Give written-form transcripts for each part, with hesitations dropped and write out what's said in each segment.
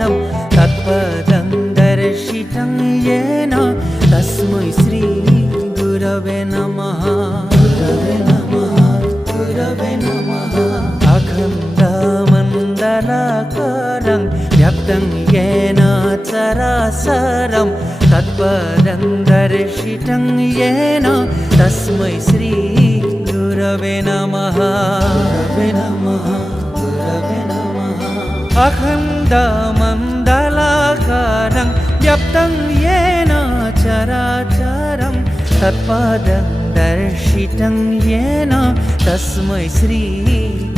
चाराचारं तत्पदं दर्शितं येन तस्मै श्री गुरवे नमः गुरवे नमः गुरवे नमः अखण्डमण्डलाकारं व्याप्तं येन चराचरं तत्पदं दर्शितं येन तस्मै श्री गुरवे नमः गुरवे नमः गुरवे नमः अखण्डमण्डलाकारं व्याप्तं येन चराचरं तत्पदं दर्शितं येन तस्मै श्री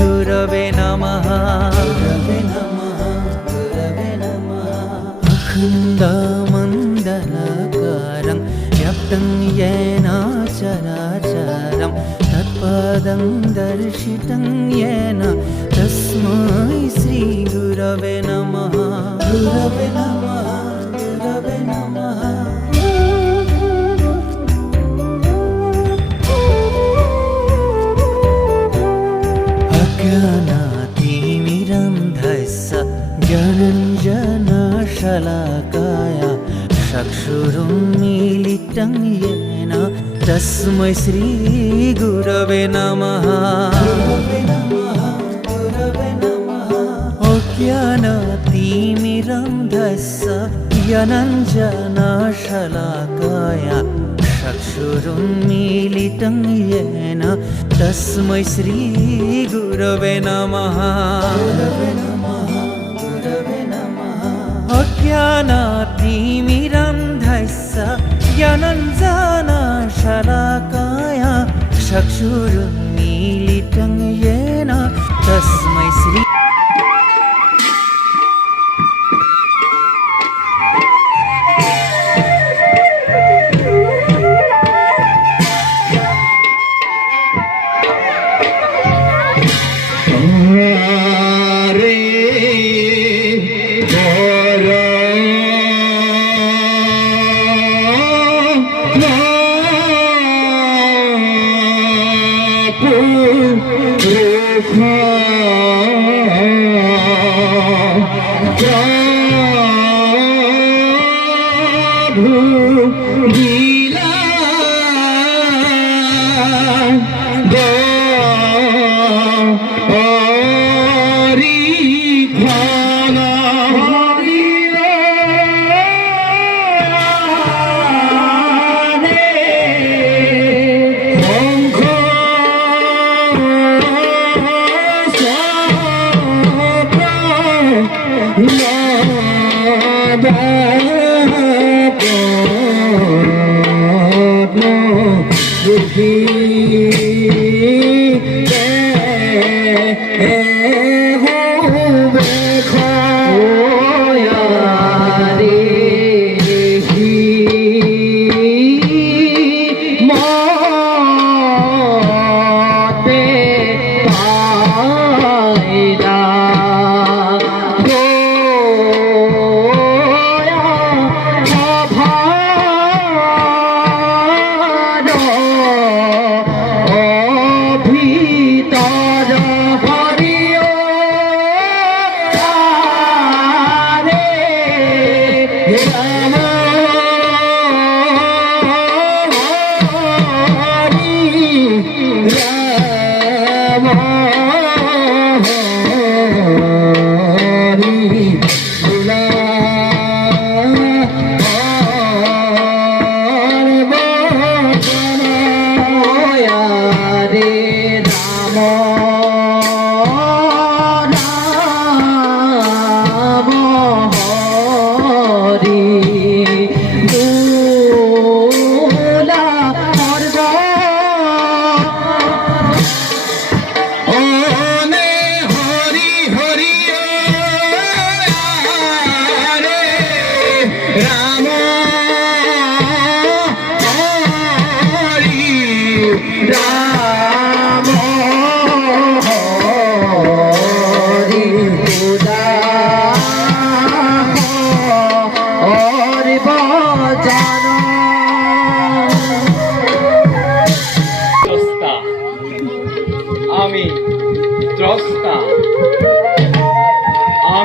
गुरवे नमः गुरवे नमः गुरवे नमः अखण्डमण्डलाकारं व्याप्तं येन चराचरं तत्पदं दर्शितं येन तस्मै श्री गुरवे नमः गुरवे नमः गुरवे नमः अज्ञानातिमिरन्धस्य ज्ञानञ्जनशलाकाय चक्षुरुन्मीलितं येन तस्मै श्री गुरवे नमः गुरवे नमः गुरवे नमः अज्ञानातिमिरन्धस्य ज्ञानञ्जनशलाकाय चक्षुरुन्मीलितं येन तस्मै श्री गुरवे नमः गुरवे नमः गुरवे नमः अज्ञानातिमिरन्धस्य ज्ञानञ्जनशलाकाय चक्षुरुन्मीलितं येन तस्मै श्री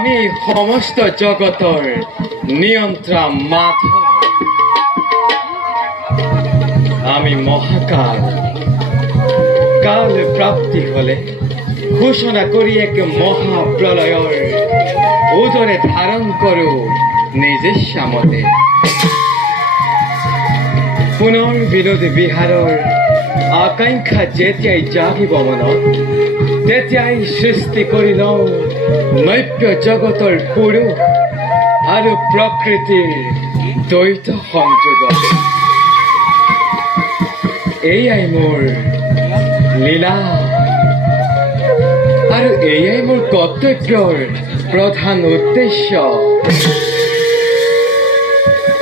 আমি সমস্ত জগতৰ নিয়ন্ত্ৰণ মাধৱ। আমি মহাকাল কাল প্ৰাপ্তি হলে ঘোষণা কৰি এক মহাপ্ৰলয়ৰ উদৰে ধাৰণ কৰো নিজস্ব মতে। পুনৰ বিনোদ বিহাৰৰ আকাংক্ষা যেতিয়াই জাগিব মনত, তেতিয়াই সৃষ্টি কৰি লওঁ নব্য জগতৰ পুৰুষ আৰু প্ৰকৃতিৰ দ্বৈত সংযোগ। এয়াই মোৰ লীলা আৰু এয়াই মোৰ কৰ্তব্যৰ প্ৰধান উদ্দেশ্য।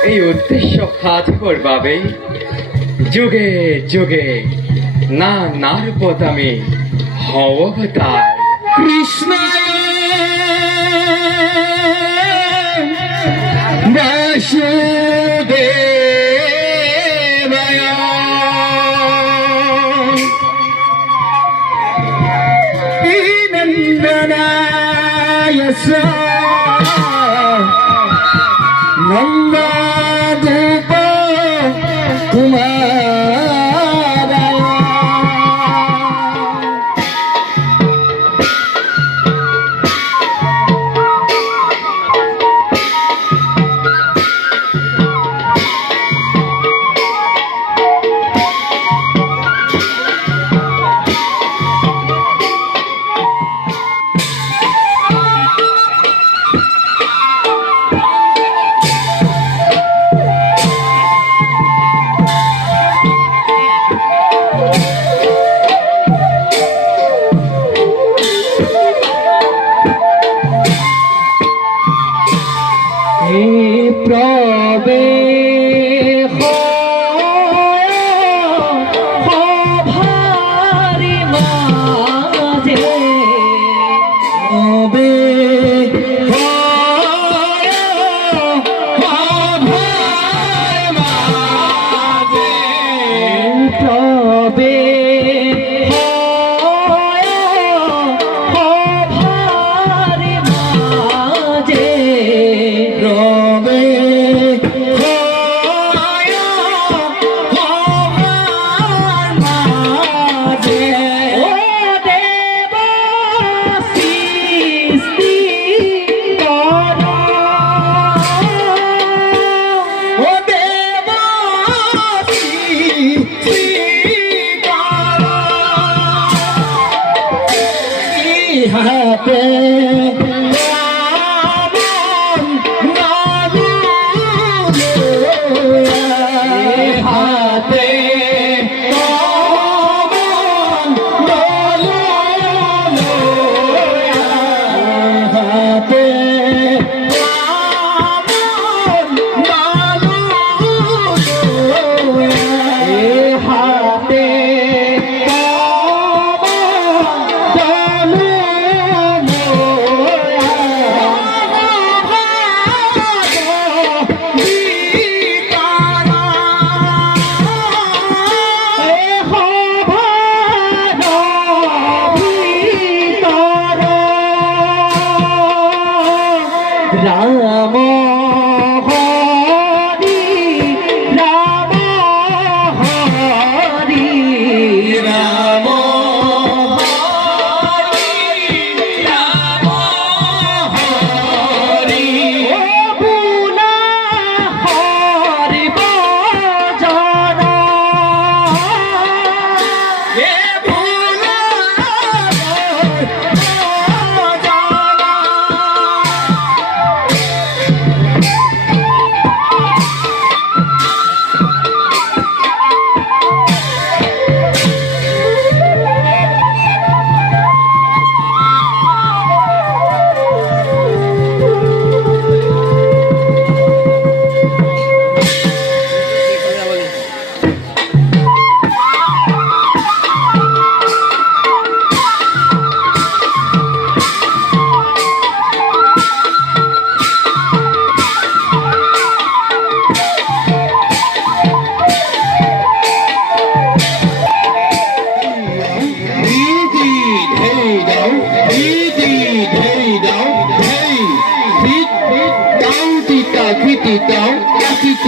এই উদ্দেশ্য সাধিবৰ বাবে যুগে যুগে নানাৰ পদামি হওঁ অৱতাৰ। কৃষ্ণ বাসুদেবায় নন্দনায় নন্দগোপ কুমার।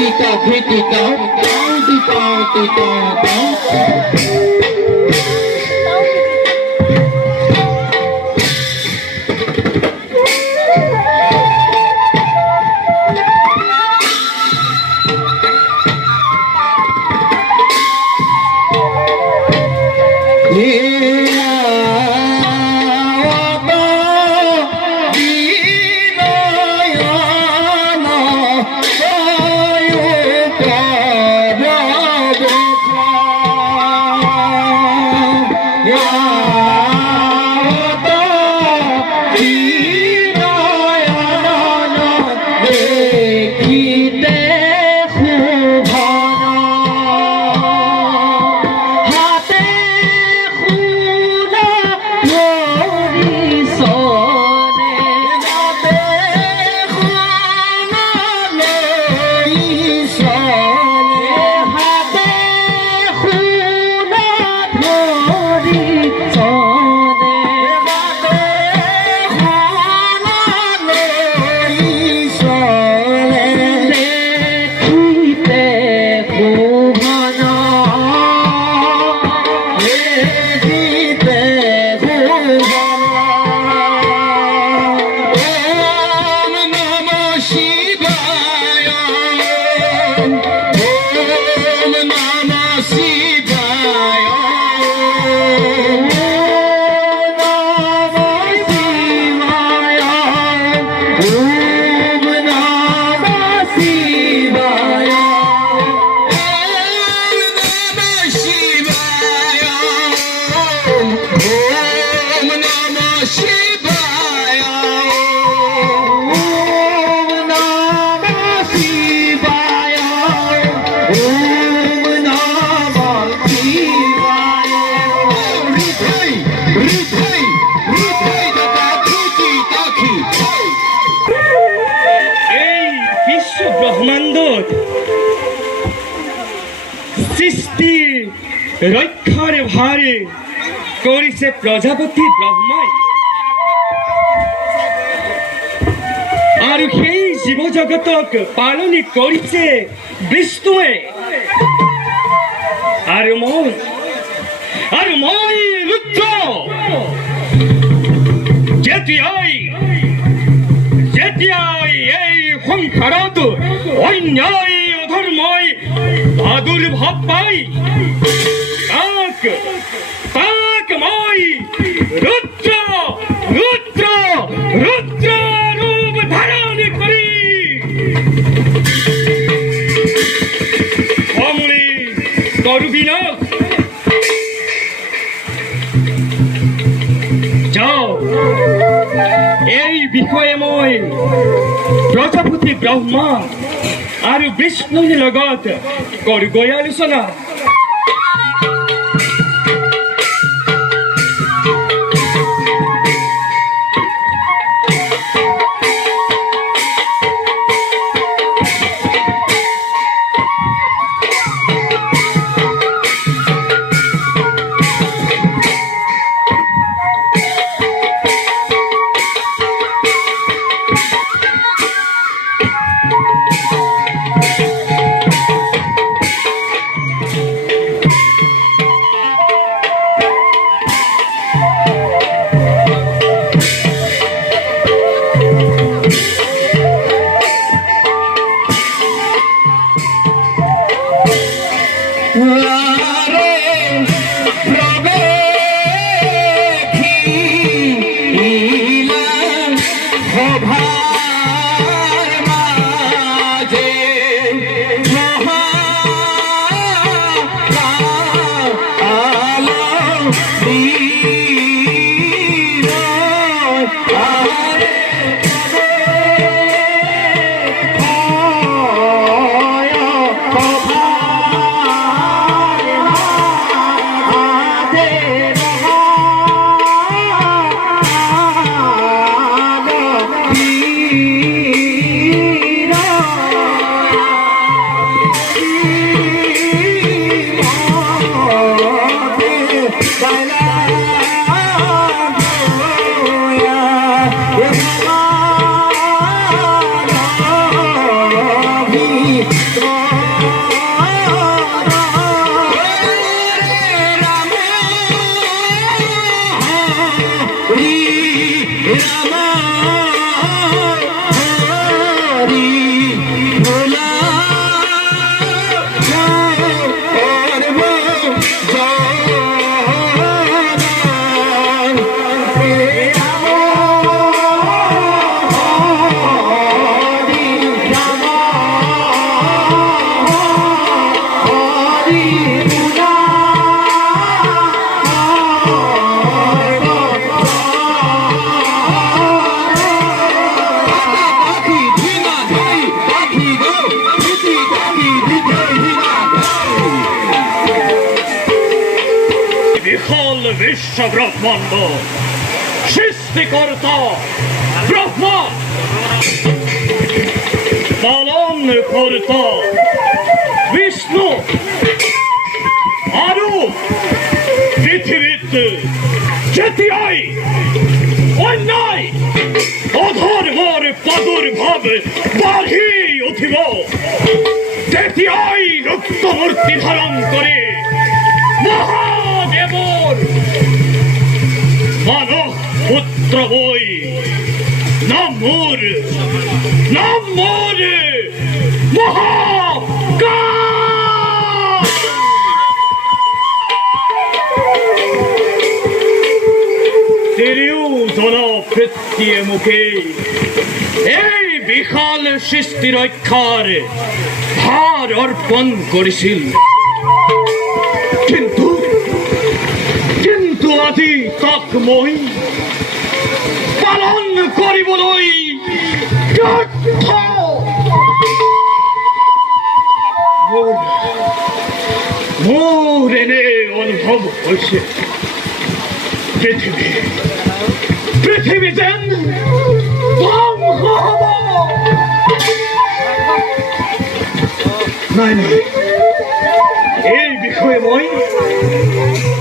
টিকা ধিটিকা তাও টিকা টিকা তাও সৃষ্টি রক্ষার ভারে করিছে প্রজাপতি ব্রহ্মাই আর সেই জীব জগতক পালনি করিছে বিষ্ণুয়ে আর মই রুদ্র যেতিয়াই এই সংসাৰত অন্যায় অধৰ্মই আদুৰ্ভাৱ পাই তাক মই ৰুদ্ৰ ৰূপ ধাৰণ কৰি সমূলি কৰো বিনাশ। যাও এই বিষয়ে মই প্ৰজাপতি ব্ৰহ্মা আৰু বিষ্ণুৰ লগত কৰোগৈ আলোচনা। ব্রহ্মাণ্ড সৃষ্টিকর্তা ব্রহ্মা পালন কর্তা বিষ্ণু আরো পৃথিবীতে যেতিয়াই অন্যায় অধর্মর প্রাদুর্ভাব বাড়ি উঠিব তেতিয়াই রক্তমূর্তি ধারণ করে মহাদেবর মানব পুত্র বই নামর মহাকাল তিনিও জনপ্রত্যয় মুখে এই বিশাল সৃষ্টি রক্ষার ভার অর্পণ করেছিল কিন্তু কিন্তু আজি তাক মই পালন কৰিবলৈ ব্যৰ্থ। মোৰ এনে অনুভৱ হৈছে পৃথিৱী যেন ধ্বংস হ'ব। নাই নাই, এই বিষয়ে মই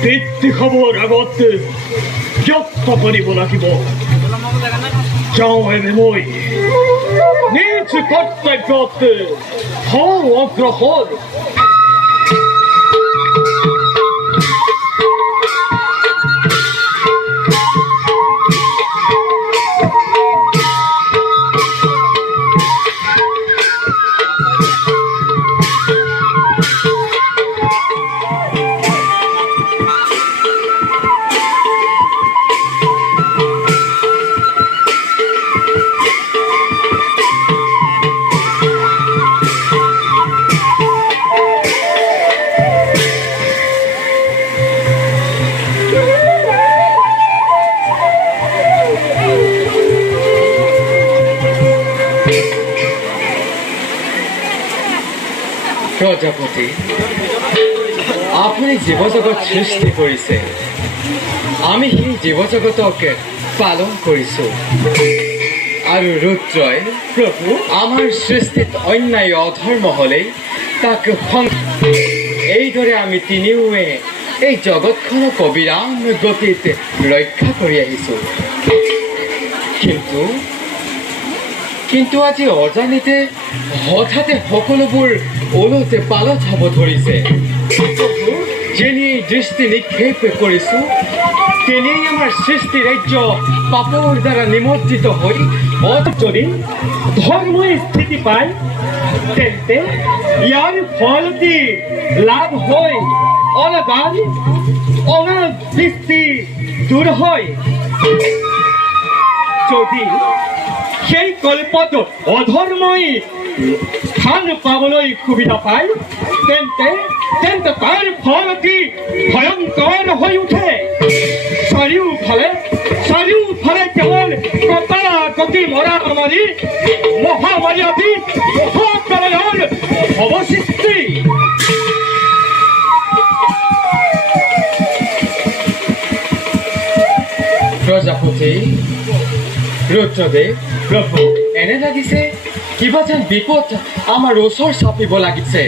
বৃত্তি খবৰ আগত ব্যক্ত কৰিব লাগিব। যাওঁ এনে মই নিজ কৰ্তব্যত হওঁ অগ্ৰসৰ। প্ৰজাপতি, আপুনি জীৱজগত সৃষ্টি কৰিছে, আমি সেই জীৱজগতক পালন কৰিছোঁ আৰু ৰুদ্ৰই প্ৰভু আমাৰ সৃষ্টিত অন্যায় অধৰ্ম হ'লেই তাক এইদৰে আমি তিনিওৱে এই জগতখনক অবিৰাম গতিত ৰক্ষা কৰি আহিছোঁ। কিন্তু আজি অজানিতে হঠাতে সকলোবোৰ ওলতে পালত হ'ব ধৰিছে। যেনিয়েই দৃষ্টি নিক্ষেপ কৰিছোঁ তেনিয়েই আমাৰ সৃষ্টি ৰাজ্য পাপৰ দ্বাৰা নিমজ্জিত হৈ যদি ধৰ্মই স্থিতি পায় তেন্তে ইয়াৰ ফলটি লাভ হয় অনাদান অনাদৃষ্টি দূৰ হয়। যদি সেই কল্পত অধৰ্মই স্থান পাবলৈ সুবিধা পায় তেন্তে তাৰ ফলটি ভয়ংকৰ হৈ উঠে। চাৰিওফালে কেৱল কটাকটি মৰা মাৰি মহামাৰী আদি মহাপ্ৰলয়ৰ অৱসৃষ্টি। প্ৰজাপতি, ৰুদ্ৰদেৱ, প্ৰভু, এনে লাগিছে কিবা যেন বিপদ আমাৰ ওচৰ চাপিব লাগিছে।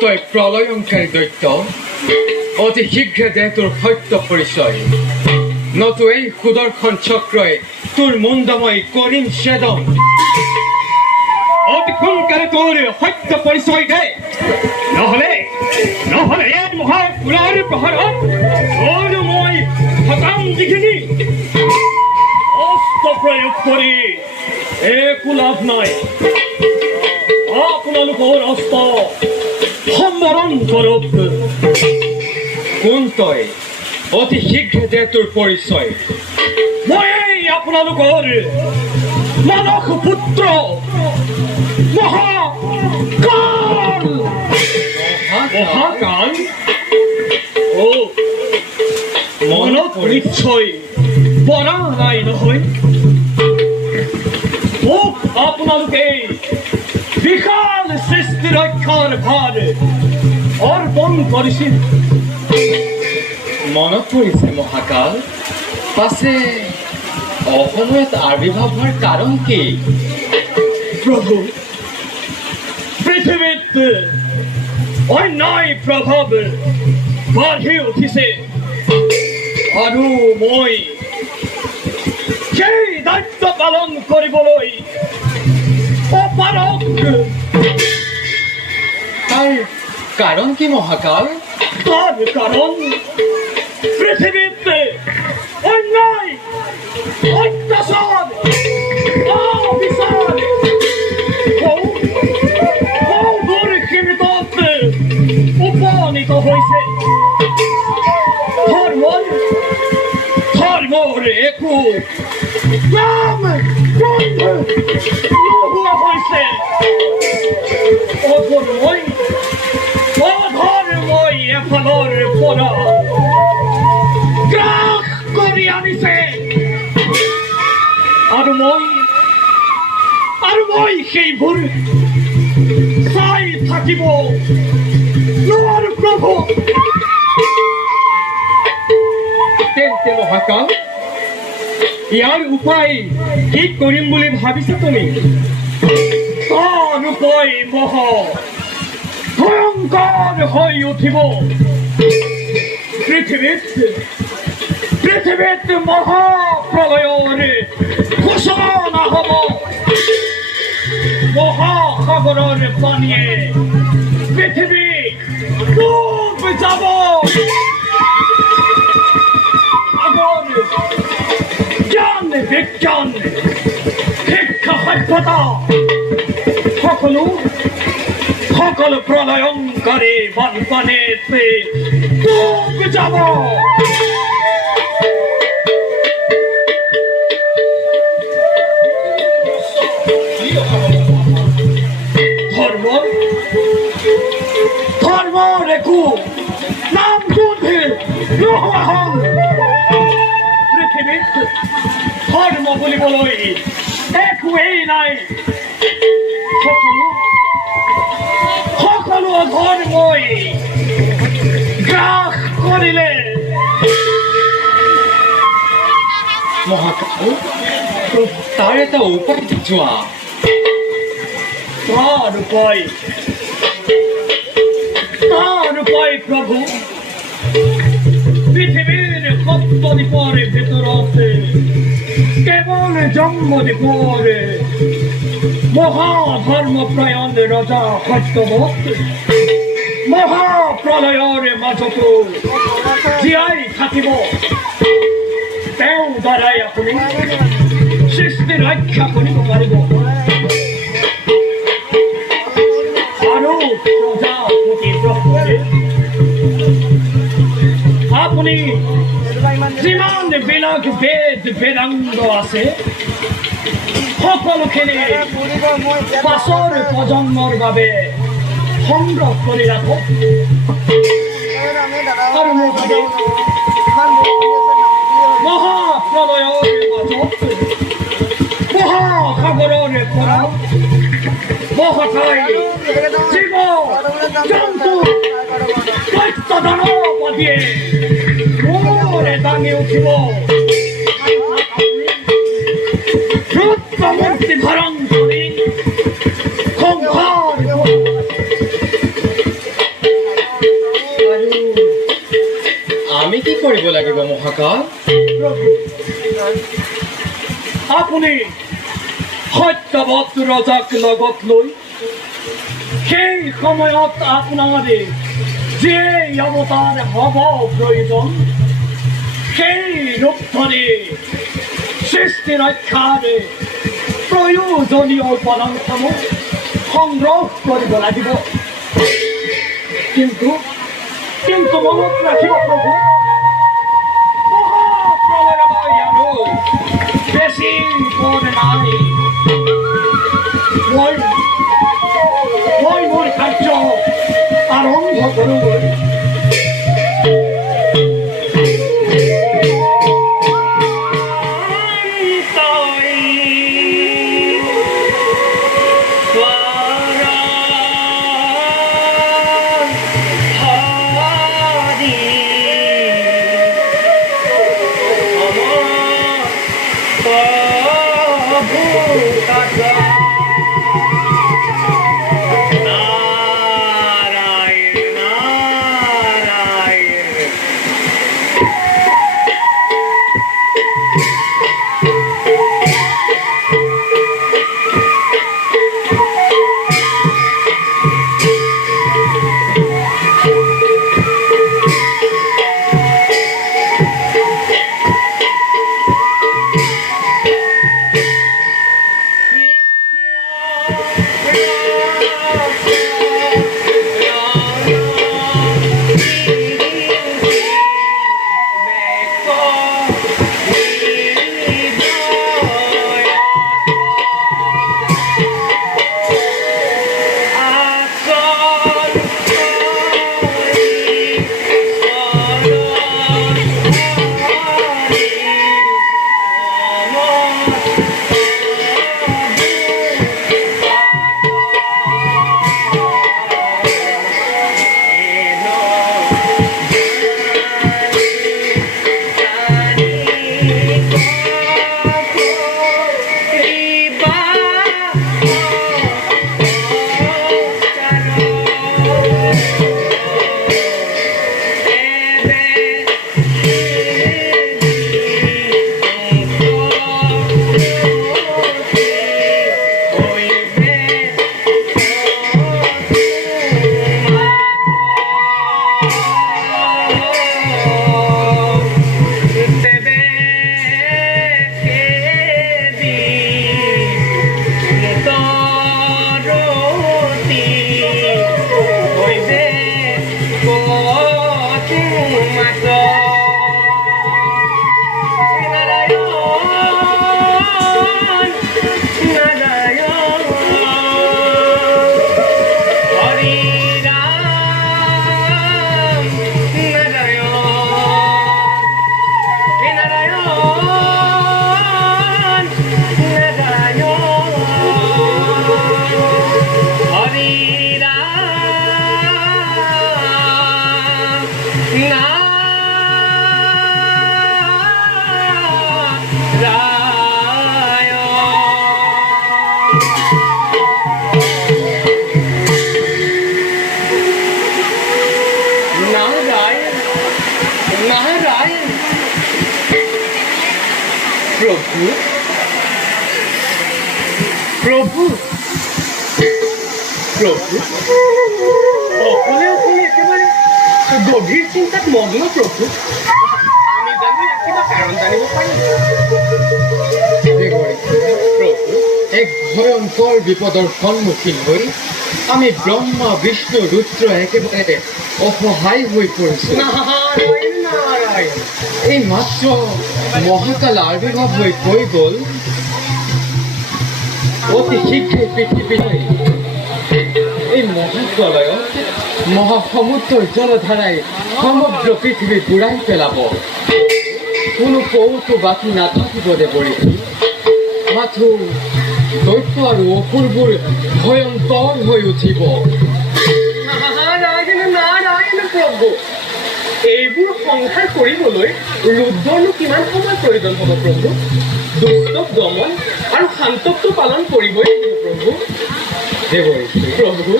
তই প্ৰলয়ংকাৰী দৈত্য, অতি শীঘ্ৰে দে তোৰ সত্য পৰিচয়, নতু এই সুদৰ্শন চক্ৰই তোৰ মুণ্ডময় কৰিম ছেদন। অতি সোনকালে তোৰ সত্য পৰিচয় দে নহলে এই মহাপুৰাৰ প্ৰহাৰত তোৰ মই সকাম যিখিনি অস্ত্ৰ প্ৰয়োগ কৰি একো লাভ নাই আপোনালোকৰ অস্ত্ৰ সম্বৰণ কৰক কোন তই অতি শীঘ্ৰে দে তোৰ পৰিচয় মই আপোনালোকৰ মানস পুত্ৰ মহাকাল মহাকাল ও মনত নিশ্চয় পৰা নাই নহয় মোক আপোনালোকে বিশাল সৃষ্টি ৰক্ষাৰ ভাৰ অৰ্পণ কৰিছিল মনত পৰিছে মহাকাল পাছে অসময়ত আবিৰ্ভাৱ হোৱাৰ কাৰণ কি প্ৰভু পৃথিৱীত অন্যায় প্ৰভাৱ বাঢ়ি উঠিছে আৰু মই সেই দায়িত্ব পালন কৰিবলৈ অপাৰগ তাৰ কাৰণ কি মহাকাল তাৰ কাৰণ পৃথিৱীত অন্যায় অত্যাচাৰ অবিচাৰ দুৰ্সীমিতত উপনীত হৈছে ধৰ্মৰ একো নাম নোহোৱা হৈছে অধৰ্মই এফালৰ পৰা গ্ৰাস কৰি আনিছে আৰু মই সেইবোৰ চাই থাকিব নোৱাৰো প্ৰভু তেন্তে মহাকাল ইয়াৰ উপায় কি কৰিম বুলি ভাবিছা তুমি তাৰ উপায় ভয়ংকৰ হৈ উঠিব পৃথিৱীত মহাপ্ৰলয়ৰ ঘোষণা হ'ব মহাসাগৰৰ পানীয়ে পৃথিৱী ডুব যাব আগৰ জ্ঞান বিজ্ঞান শিক্ষা সভ্যতা সকলো প্ৰলয়ংকাৰী বানপানীত ডুব যাব ধৰ্মৰ একো নাম গোন্ধি নোহোৱা হ'ল পৃথিৱীত ধৰ্ম বুলিবলৈ একোৱেই নাই সকলো ধৰ্মই গ্ৰাস কৰিলে মহাকাল তাৰ এটা উপায় যোৱা তাৰ উপায় প্ৰভু পৃথিৱীৰ সপ্তদ্বীপৰ ভিতৰত কেৱল জন্মদ্বীপৰ মহাধৰ্মপ্ৰায়ণ ৰজা সত্যবত মহাপ্ৰলয়ৰ মাজতো জীয়াই থাকিব তেওঁ দ্বাৰাই আপুনি সৃষ্টি ৰক্ষা কৰিব পাৰিব আৰু আপুনি যিমান বিলাক বেদাংগ আছে সকলোখিনি পাছৰ প্ৰজন্মৰ বাবে সংগ্ৰহ কৰি ৰাখক আৰু মহাপ্ৰলয়ৰ মাজত মহাসাগৰৰ পৰা মহাকায় জীৱ জন্তু দৈত্য দানৱ আদিয়ে মূৰে দাঙি উঠিব ৰুদ্ৰমূৰ্তি ধাৰণ কৰি সংহাৰ আমি কি কৰিব লাগিব মহাকাল আপুনি সত্যবত ৰজাক লগত লৈ সেই সময়ত আপোনাৰে যে অৱতাৰ হ'ব প্ৰয়োজন সেই ৰূপ ধৰি সৃষ্টি ৰক্ষাৰে প্ৰয়োজনীয় উপাদানসমূহ সংগ্ৰহ কৰিব লাগিব। কিন্তু মনত ৰাখিব প্ৰভু, মহাপ্ৰলয় আৰু বেছি পৰ নাই। মই মোৰ কাৰ্য আৰম্ভ কৰোঁগৈ। প্ৰভু প্ৰভু প্ৰভু অকলে অকলে একেবাৰে গভীৰ চিন্তাত মগ্ন প্ৰভু। আমি জানি কিবা কাৰণ জানিব পাৰিম? প্ৰভু, এক ভয়ঙ্কৰ বিপদৰ সন্মুখীন হৈ আমি ব্ৰহ্মা বিষ্ণু ৰুদ্ৰ একেবাৰে অসহায় হৈ পৰিছো। নাৰায়ণ নাৰায়ণ, এই মাত্ৰ মহাকাল আবিৰ্ভাৱ হৈ কৈ গ'ল, অতি শীঘ্ৰে পৃথিৱীলৈ এই মহাপ্ৰলয়ত মহাসমুদ্ৰৰ জলধাৰাই সমগ্ৰ পৃথিৱী বুঢ়াই পেলাব। কোনো কৌতো বাকী নাথাকিব দেৱৰী। মাথো দৈত্য আৰু অসুৰবোৰ ভয়ংকৰ হৈ উঠিব। নাৰায়ণ নাৰায়ণ প্ৰভু, এইবোৰ সংহাৰ কৰিবলৈ ৰুদ্ৰনো কিমান সময় প্ৰয়োজন হ'ব প্ৰভু? দুষ্টক দমন আৰু শান্তকটো পালন কৰিবই লাগিব প্ৰভু। দেৱৰী প্ৰভু,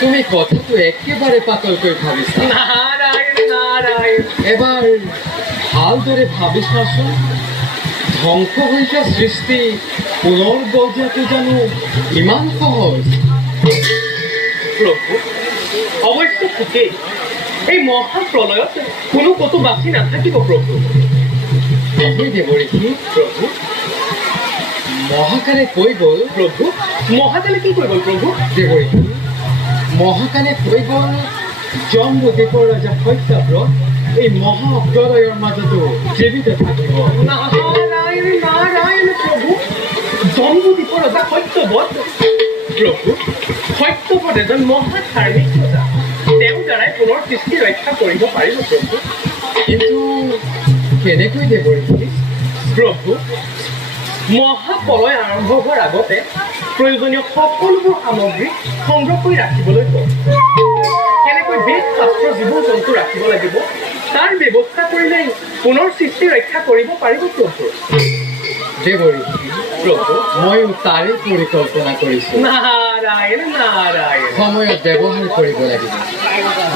তুমি কথাটো একেবাৰে পাতলকৈ ভাবিছা। নাৰায়ণ নাৰায়ণ, এবাৰ ভালদৰে ভাবি চোৱাচোন। ধ্বংস হৈ যোৱা সৃষ্টি পুনৰ গজাটো জানো ইমান সহজ? প্ৰভু, অৱশ্য ঠিকেই। এই মহাপ্ৰলয়ত কোনো ক'তো বাচি নাথাকিব প্ৰভু। আপুনি দেৱৰীষি প্ৰভু, মহাকালে কৈ গ'ল, প্ৰভু, মহাকালে কি কৈ গ'ল প্ৰভু? দেৱৰীষি মহাকালে কৈ গ'ল জম্বুদ্বীপৰ ৰজা সত্যাব্ৰত এই মহাপ্ৰলয়ৰ মাজতো জীৱিত থাকিব। নাৰায়ণ নাৰায়ণ প্ৰভু, জম্বুদ্বীপৰ ৰজা সত্যবত। প্ৰভু, সত্যবত এজন মহাধাৰ্মিক ৰজা। তেওঁৰ দ্বাৰাই পুনৰ সৃষ্টি ৰক্ষা কৰিব পাৰিব প্ৰভু। কিন্তু কেনেকৈ দেৱৰীষি? প্ৰভু, মহাপ্ৰলয় আৰম্ভ হোৱাৰ আগতে প্ৰয়োজনীয় সকলোবোৰ সামগ্ৰী সংগ্ৰহ কৰি ৰাখিবলৈ কয়। কেনেকৈ বেদ শাস্ত্ৰ জীৱ জন্তু ৰাখিব লাগিব তাৰ ব্যৱস্থা কৰিলেই পুনৰ সৃষ্টি ৰক্ষা কৰিব পাৰিব প্ৰভু। দেৱৰীষি প্ৰভু, ময়ো তাৰে পৰিকল্পনা কৰিছোঁ। নাৰায়ণ নাৰায়ণ। সময়ত ব্যৱহাৰ কৰিব লাগিব।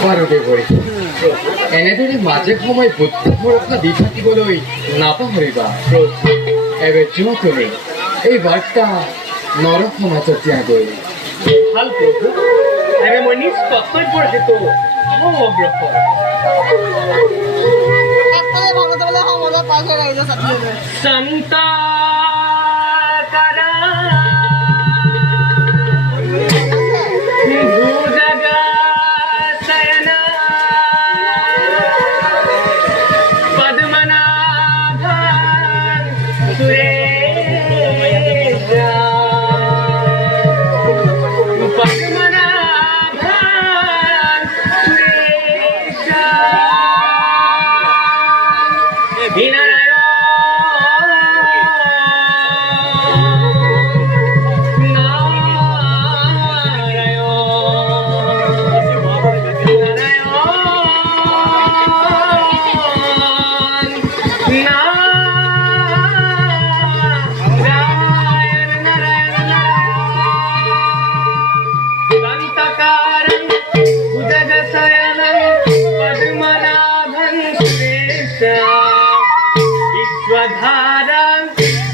বাৰু দেৱৰীষি এনেদৰে মাজে সময়ে বুদ্ধ ভৰসা দি থাকিবলৈ নাপাহৰিবা। এবাৰ যোৱা তুমি এই বাৰ্তা নৰ সমাজত দিয়াগৈ। ভাল প্ৰভু, এনে মই নিজ কৰ্তব্যৰ হেতু হওঁ অগ্ৰসৰ। সন্তা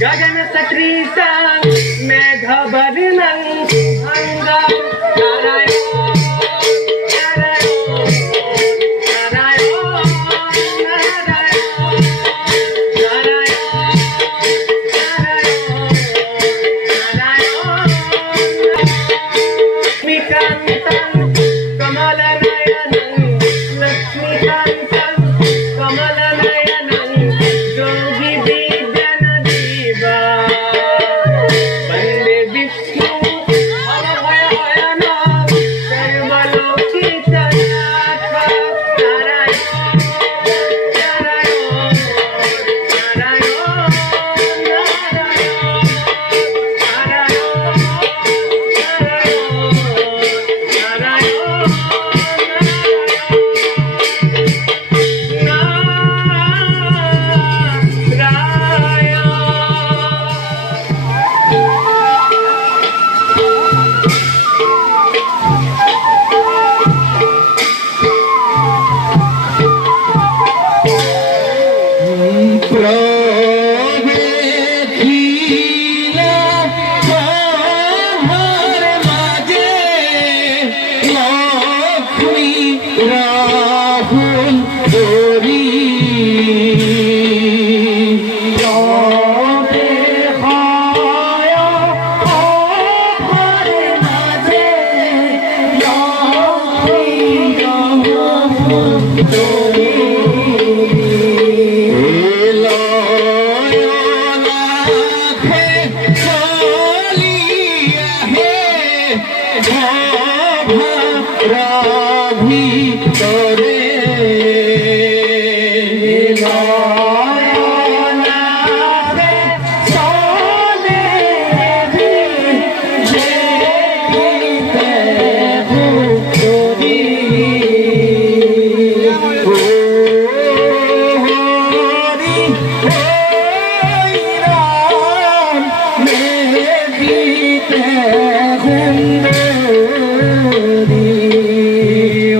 गगन सकृसा मेघ वर्णं भंगा नारायण नारायण नारायण नारायण लक्ष्मीकान्तं कमलनयनं लक्ष्मीकान्तं कमलनयनं योगी वन्दे विष्णु भवभयहरणं सर्वलोकितनाथ नारायण नारायण नारायण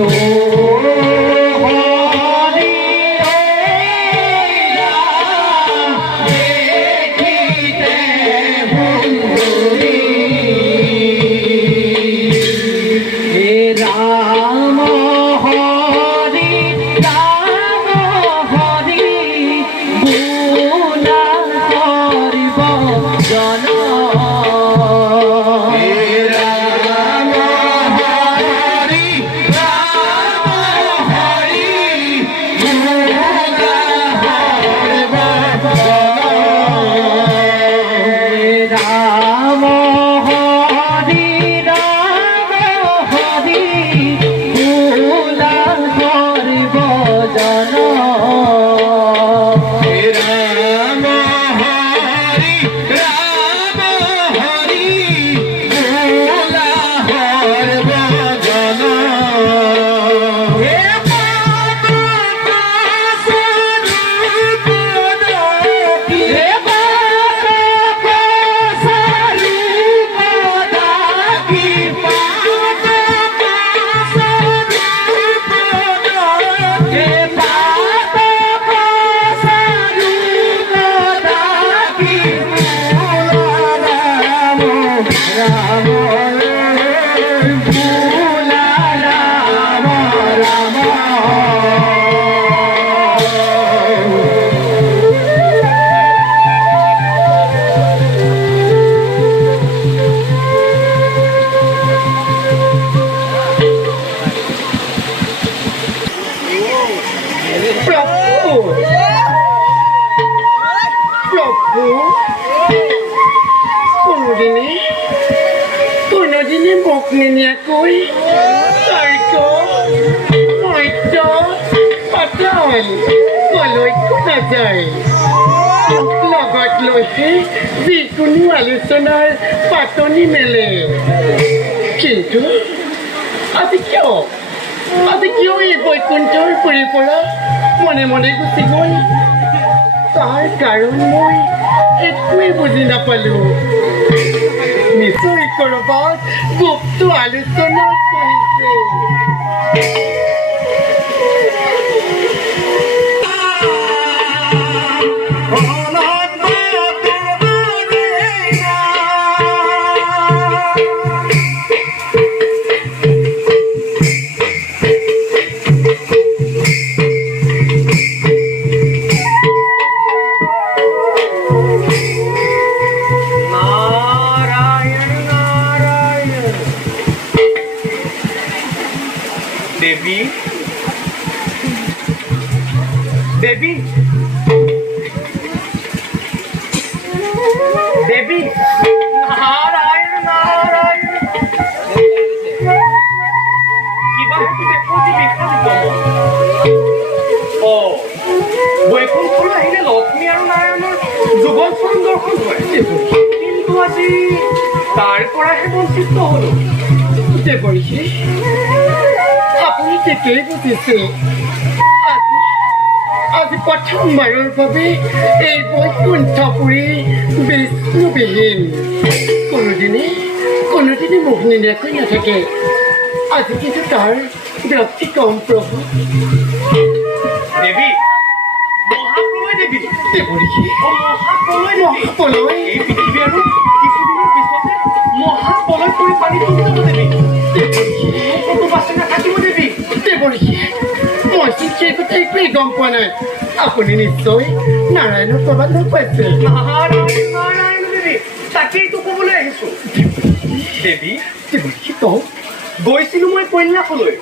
Oh রাম হরি রাম হরি ভোলা হর ভজন কোনোদিনে মোক নিনিয়াকৈ তৰ্ক মধ্য পাতল কলৈকো নাযায় লগত লৈহে যিকোনো আলোচনাৰ পাতনি মেলে কিন্তু আজি কিয় এই বৈকুণ্ঠৰ পুৰীৰ পৰা মনে মনে গুচি গ'ল তাৰ কাৰণ মই একোৱেই বুজি নাপালোঁ নিশ্চয় ক'ৰবাত গুপ্ত আলোচনাত কৰিছে দেবী দেবী দেবী নাৰায়ণ নাৰায়ণ কিবা দেখোঁতি বিখ্যাত বৈকুণ্ঠলৈ আহিলে লক্ষ্মী আৰু নাৰায়ণৰ যুগল স্বৰূপ দৰ্শন হয় কিন্তু আজি তাৰ পৰাহে বঞ্চিত হলো দেৱৰ্ষি আপুনি ঠিকেই বুজিছে আজি প্ৰথমবাৰৰ বাবে এই বৈকুণ্ঠপুৰী বিষ্ণুবিহীন কোনোদিনে মুখ নিদিয়াকৈ নাথাকে আজি কিন্তু তাৰ ব্যক্তি কম প্ৰভু দেৱী মহাপ্ৰলয় দেৱী দেৱৰ্ষি মহাপ্ৰলয় এই পৃথিৱী আৰু কিছুদিনৰ পিছতে মহাপ্ৰলয় কৰি পানী তুলিব দেৱী ক'তো বাচি নাথাকিব দেৱী দেৱৰ্ষি মই সেই কথা একোৱেই গম পোৱা নাই আপুনি নিশ্চয় নাৰায়ণৰ প্ৰবাদ পাইছে নাৰায়ণ দেৱী তাকেইতো ক'বলৈ আহিছো দেৱী দেৱৰ্ষি কওক গৈছিলো মই কৈলাশলৈ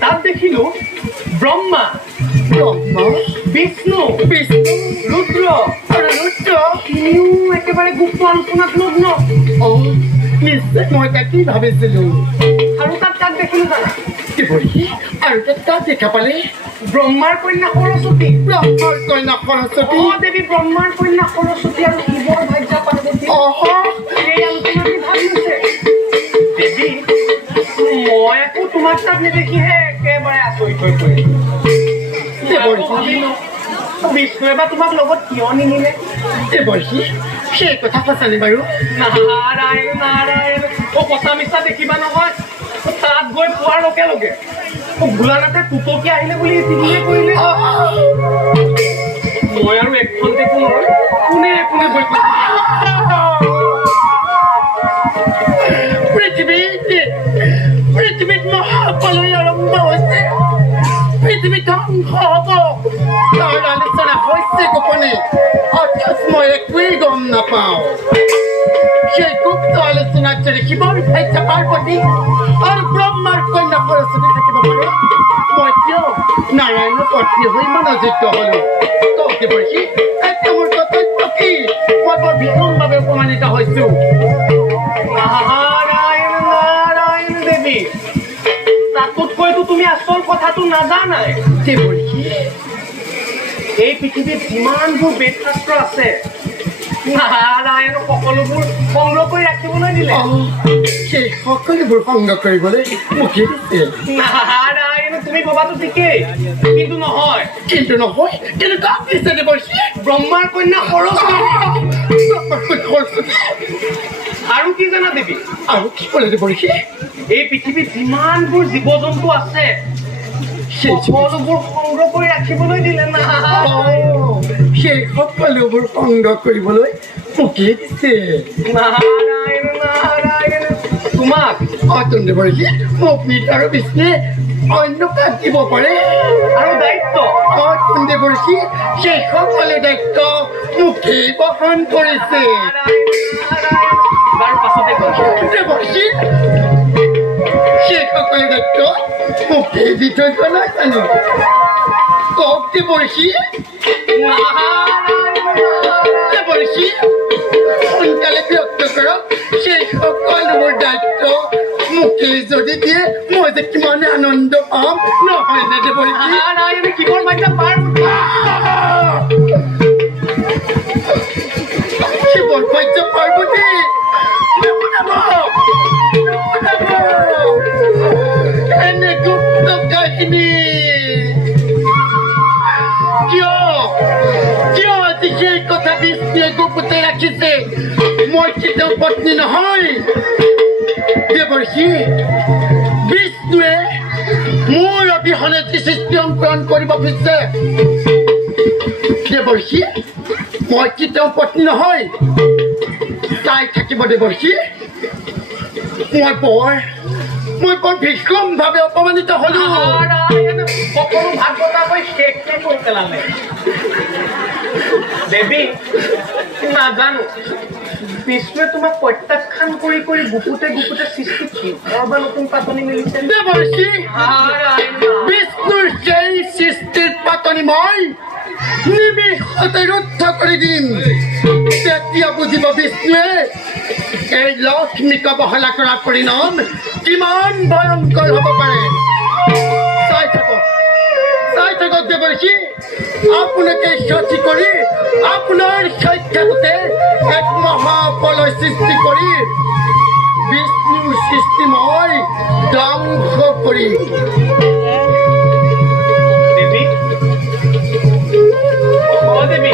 তাত দেখিলো ব্ৰহ্মা বিষ্ণু ৰুদ্ৰ তিনিও একেবাৰে গুপ্ত আলোচনাত মগ্ন নিশ্চয় মই তাকেই ভাবিছিলো আৰু তাত কাক দেখিলো জানা দেৱৰ্ষি আৰু তাত কাক দেখা পালে ব্ৰহ্মাৰ কন্যা সৰস্বতী ব্ৰহ্মাৰ কন্যা সৰস্বতী দেৱী ব্ৰহ্মাৰ কন্যা সৰস্বতী আৰু শিৱৰ ভাৰ্যা পাৰ্বতী এই আলোচনাটি ভাগ লৈছে দেৱী মই আকৌ তোমাক তাত নেদেখিহে একেবাৰে আচৰিত হৈ পৰিলো ভাবিলো বিষ্ণুৱে বা তোমাক লগত কিয় নিনিলে দেৱৰ্ষি সেই কথা সঁচানে বাৰু নাৰায়ণ নাৰায়ণ কথা মিছা দেখিবা নহয় তাত গৈ পোৱাৰ লগে লগে ভোলানাথে পুতকি আহিলে বুলি তিনিয়ে কৰিলে মই আৰু এখন দেখো নহয় কোনে গৈ পৃথিৱীত মহাপ্ৰলয় আৰম্ভ হৈছে পৃথিৱী ধ্বংস হ'ব তাৰ আলোচনা হৈছে গোপনে অথচ মই একোৱেই গম নাপাওঁ সেই গুপ্ত আলোচনাত যদি শিৱৰ ভাৰ্যা পাৰ্বতী আৰু ব্ৰহ্মাৰ কন্যা সৰস্বতী থাকিব পাৰে মই কিয় নাৰায়ণৰ পত্নী হৈ মনোযোগ্য হলো দেৱৰ্ষি এতিয়া মোৰ কৰ্তব্য কি মই বৰ ভীষণভাৱে অপমানিত হৈছো নাৰায়ণ নাৰায়ণ দেৱী তাতোতকৈতো তুমি আচল কথাটো নাজানাই এই পৃথিৱীত যিমানবোৰ বেদ শাস্ত্ৰ আছে নাৰায়ণ সকলোবোৰ সংগ্ৰহ কৰি ৰাখিবলৈ দিলে সেই সকলোবোৰ সংগ্ৰহ কৰিবলৈ মোকে দিছিল নাৰায়ণ তুমি ভবাটো ঠিকেই কিন্তু নহয় কেনেকুৱা দিছে দেৱৰ্ষি ব্ৰহ্মাৰ কন্যা সৰস্বতী আৰু কি জানা দেৱী আৰু কি ক'লে দেৱৰ্ষি এই পৃথিৱীত যিমানবোৰ জীৱ জন্তু আছে সকলোবোৰ সংগ্ৰহ কৰি ৰাখিবলৈ দিলে না সেই সকলোবোৰ সংগ্ৰহ কৰিবলৈ মোকে দিছে নাৰায়ণ নাৰায়ণ তোমাক অতন দেৱৰ্ষি মোক নিত আৰু বিষ্ণুৱে অন্য কাক দিব পাৰে আৰু দায়িত্ব অতন দেৱৰ্ষি সেই সকলো দায়িত্ব মোকেই বহন কৰিছে নাৰায়ণ বাৰু পাছতে কম দেৱৰ্ষি সেই সকলো দায়িত্ব মোকেই দি থৈ যোৱা নাই জানো কওক দেৱৰ্ষি দেৱৰ্ষি সোনকালে ব্যক্ত কৰক সেই সকলোবোৰ দায়িত্ব মোকেই যদি দিয়ে মই যে কিমান আনন্দ পাম নহয় নে দেৱৰ্ষি নাৰায়ণ কিবৰ মাইতা পাৰ শিৱৰ পৰ্য পাৰ্বতী এনে গুপ্ত কাহিনী কিয় আজি সেই কথা বিষ্ণুৱে গুপুতে ৰাখিছে মই কেতিয়াও পত্নী নহয় দেৱৰ্ষি বিষ্ণুৱে মোৰ অবিহনে যি সৃষ্টি অংকৰণ কৰিব খুজিছে দেৱৰ্ষি মই কেতিয়াও পত্নী নহয় চাই থাকিব দেৱৰ্ষি মই বৰ ভীষণভাৱে অপমানিত হলো নাৰায়ণ সকলো ভাগ বতা কৰি শেষ কৰি পেলালে দেৱী নাজানো বিষ্ণুৱে তোমাক প্ৰত্যাখ্যান কৰি কৰি গুপুতে গুপুতে সৃষ্টি কিহৰ বা নতুন পাতনি মেলিছে দেৱৰ্ষি নাৰায়ণ বিষ্ণুৰ সেই সৃষ্টিৰ পাতনি মই নিমিষতে ৰুদ্ধ কৰি দিম তেতিয়া বুজিব বিষ্ণুৱে এই লক্ষ্মীক অৱহেলা কৰা পৰিণাম কিমান ভয়ংকৰ হ'ব পাৰে চাই থাকক দেৱৰ্ষি আপোনাকে সাক্ষী কৰি আপোনাৰ সাক্ষাততে এক মহাপ্ৰলয় সৃষ্টি কৰি বিষ্ণুৰ সৃষ্টি মই ধ্বংস কৰিম দেৱী অ দেৱী